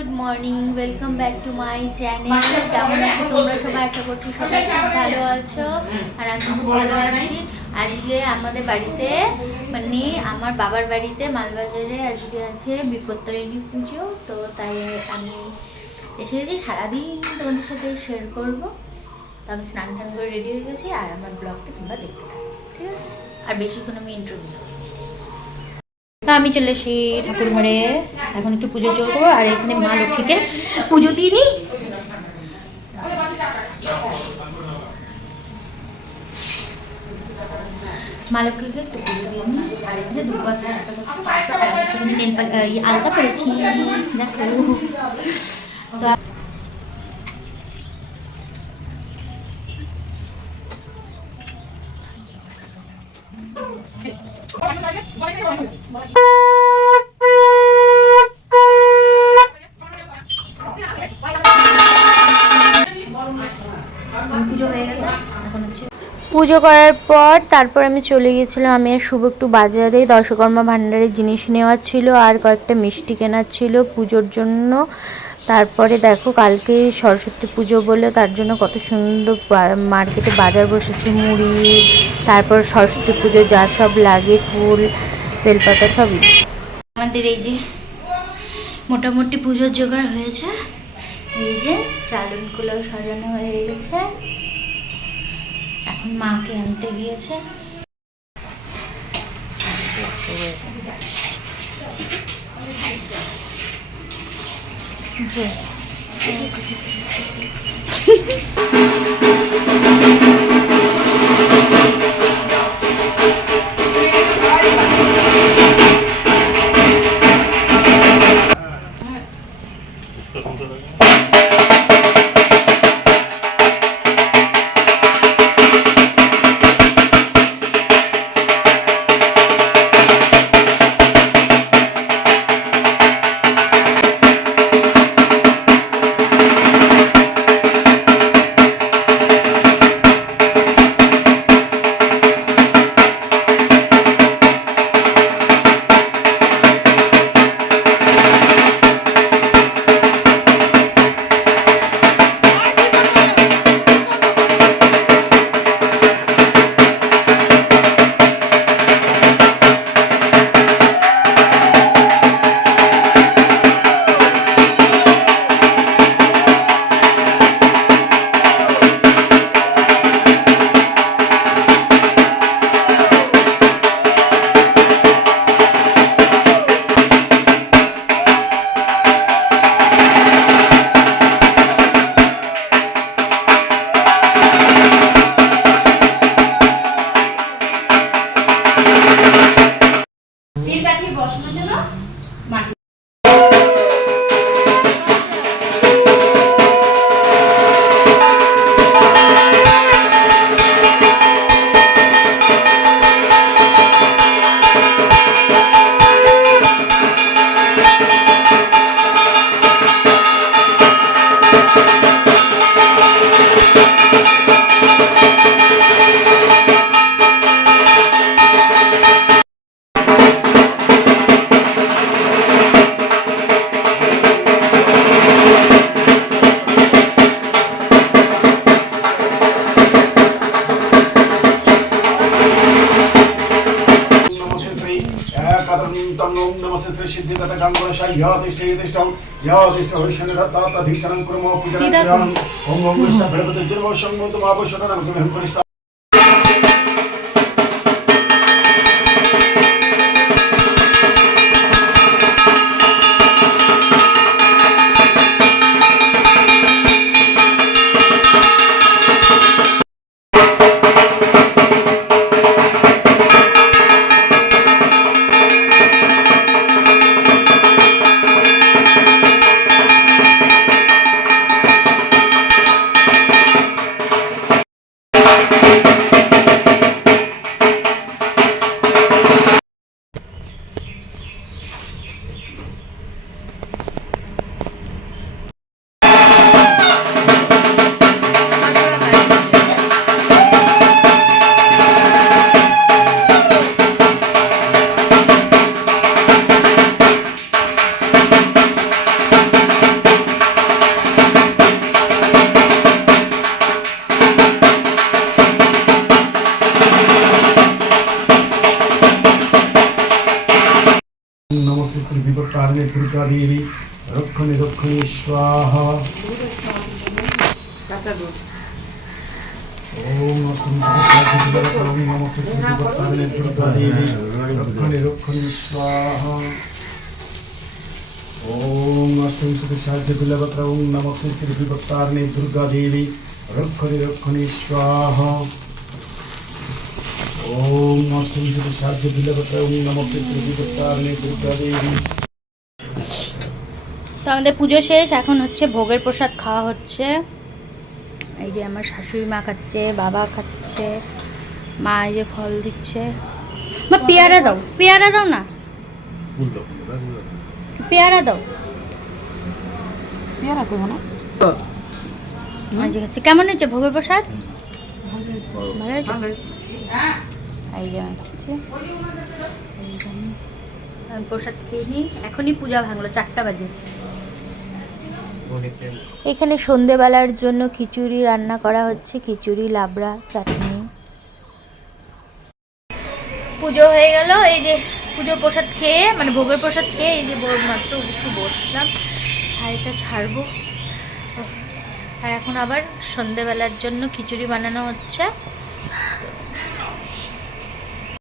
Good morning, welcome back to my channel. কেমন আছো তোমরা সবাই? আশা করছি সবাই খুব ভালো আছো আর আমি খুব ভালো আছি। আজকে আমাদের বাড়িতে মানে আমার বাবার বাড়িতে মালবাজারে আজকে আছে বিপত্তারিণী পুজো, তো তাই আমি এসেছি সারাদিন তোমাদের সাথে শেয়ার করবো। তো আমি স্নান টান করে রেডি হয়ে গেছি আর আমার ব্লগটা তোমরা দেখতে থাকো, ঠিক আছে? আর বেশিক্ষণ আমি ইন্ট্রো দিই। আমি চলে এসি ঠাকুর ঘরে, এখন একটু পুজো করবো আর এখানে মা লক্ষ্মীকে পুজো দিয়ে নি। মা লক্ষ্মীকে একটু পুজো দিয়ে নি আর এখানে দুবার আলতা পড়েছি, দেখো। তো পুজো হয়ে গেছে, এখন হচ্ছে পুজো করার পর তারপর আমি চলে গেছিলাম। আমি আর শুভ একটু বাজারে দশকর্মা ভাণ্ডারের জিনিস নেওয়ার ছিল আর কয়েকটা মিষ্টি কেনার ছিল পুজোর জন্য। তারপরে দেখো কালকে সরস্বতী পুজো বলে তার জন্য কত সুন্দর মার্কেটে বাজার বসেছে, মুড়ি, তারপর সরস্বতী পুজো যা সব লাগে, ফুল, বেলপাতা সবই। আমাদের এই যে মোটামুটি পুজোর জোগাড় হয়েছে, এই যে চালনগুলো সাজানো হয়ে গেছে, এখন মাকে আনতে গিয়েছে। বিপত্তারিণী দুর্গা দেবী রক্ষণে রক্ষণে স্বাহা। ওম নমস্তে বিপত্তারিণী দুর্গা দেবী রক্ষণে রক্ষণে স্বাহা। ওম অষ্টম শত সাহায্য বিলবত্র ওম নমস্তে বিপত্তারিণী দুর্গা দেবী রক্ষণে রক্ষণে স্বাহা। ওম অষ্টম শত সাহায্য বিলবত্র ওম নমস্তে বিপত্তারিণী দুর্গা দেবী। তো আমাদের পুজো শেষ, এখন হচ্ছে ভোগের প্রসাদ খাওয়া হচ্ছে। এই যে আমার শাশুড়ি মা খাচ্ছে, বাবা খাচ্ছে, মা এই যে ফল দিচ্ছে। মা পেয়ারা দাও, পেয়ারা দাও না, পেয়ারা দাও। পেয়ারা করবো না? মা যে খাচ্ছে। কেমন হয়েছে ভোগের প্রসাদ? ভালো হয়েছে। এই যে মা খাচ্ছে। আমি প্রসাদ খেয়ে নিই, এখনই পূজা ভাঙলো, 4টা বাজে। এখানে সন্ধেবেলার জন্য খিচুড়ি রান্না করা হচ্ছে, খিচুড়ি, লাবড়া, চাটনি। পুজো হয়ে গেল, এই যে পুজোর প্রসাদ খেয়ে, মানে ভোগের প্রসাদ খেয়ে এই যে মাত্র একটু বসলাম, শাড়িটা ছাড়বো। আর এখন আবার সন্ধেবেলার জন্য খিচুড়ি বানানো হচ্ছে।